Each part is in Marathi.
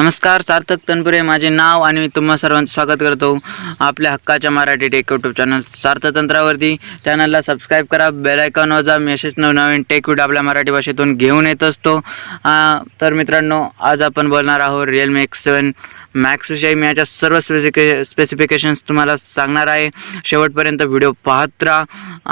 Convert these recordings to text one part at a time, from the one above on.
नमस्कार, सार्थक तनपुरे माझे नाव आणि मी तुम्हा सर्वांचं स्वागत करतो आपल्या हक्काच्या मराठी टेक यूट्यूब चॅनल सार्थक तंत्रावरती. चॅनलला सबस्क्राईब करा, बेल आयकॉन वाजवा. मी असेच नवनवीन टेक व्हिडिओ आपल्या मराठी भाषेतून घेऊन येत असतो. तर मित्रांनो, आज आपण बोलणार आहोत Realme X7 मॅक्स विषयी. मी याच्या सर्व स्पेसिफिकेशन्स तुम्हाला सांगणार आहे. शेवटपर्यंत व्हिडिओ पाहत राहा.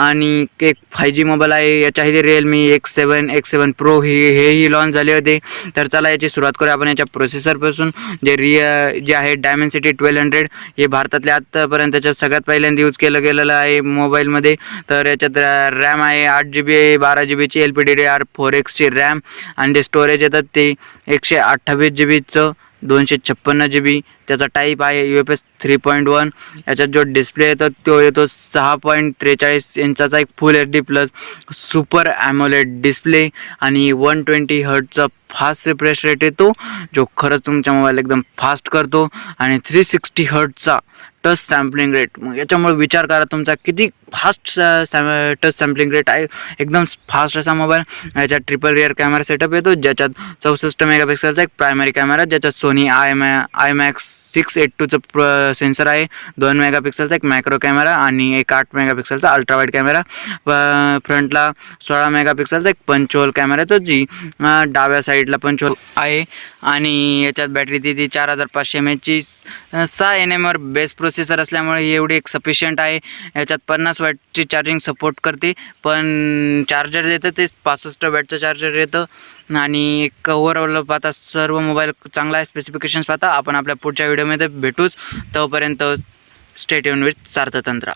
आणि एक 5G मोबाईल आहे. याच्याही Realme X7 Pro हेही लॉन्च झाले होते. तर चला याची सुरुवात करूया आपण याच्या प्रोसेसरपासून. जे आहे Dimensity 1200 हे भारतातल्या आत्तापर्यंतच्या सगळ्यात पहिल्यांदा यूज केलेलं आहे मोबाईलमध्ये. तर याच्यात रॅम आहे 8GB 12GBची LPDDR4X रॅम. आणि जे स्टोरेज येतात ते 128GBचं 256GB. त्याचा टाईप आहे UFS 3.1. याच्यात जो डिस्प्ले येतो तो येतो 6.43 इंचाचा एक full HD plus super AMOLED display आणि 120 हर्ट्जचा फास्ट रिफ्रेश रेट येतो, जो खरंच तुमच्या मोबाईल एकदम फास्ट करतो. आणि 360 हर्ट्जचा टच सॅम्पलिंग रेट. मग याच्यामुळे विचार करा तुमचा किती फास्ट टच सॅम्पलिंग रेट आहे. एकदम फास्ट असा मोबाईल. याच्यात ट्रिपल रिअर कॅमेरा सेटअप येतो, ज्याच्यात 64 मेगापिक्सेलचा एक प्रायमरी कॅमेरा, ज्याच्यात सोनी IMAX 682चं सेन्सर आहे. 2 मेगापिक्सेलचा एक मॅक्रो कॅमेरा आणि एक 8 मेगापिक्सेलचा अल्ट्रा वाईड कॅमेरा. फ्रंटला 16 मेगापिक्सेलचा एक पंचहोल कॅमेरा येतो, जी डाव्या साईडला पंचहोल आहे. आणि याच्यात बॅटरी ती 4500 mAhची 6 nm बेस प्रोसेसर असल्यामुळे एवढी एक सफिशियंट आहे. याच्यात 50 वॅटची चार्जिंग सपोर्ट करते, पण चार्जर येतं ते 65 वॅटचं चार्जर येतं. आणि एक ओव्हरऑल पाहता सर्व मोबाईल चांगला आहे. स्पेसिफिकेशन्स पाहता आपण आपल्या पुढच्या व्हिडिओमध्ये भेटूच. तोपर्यंत stay tune with Sarthak tantra.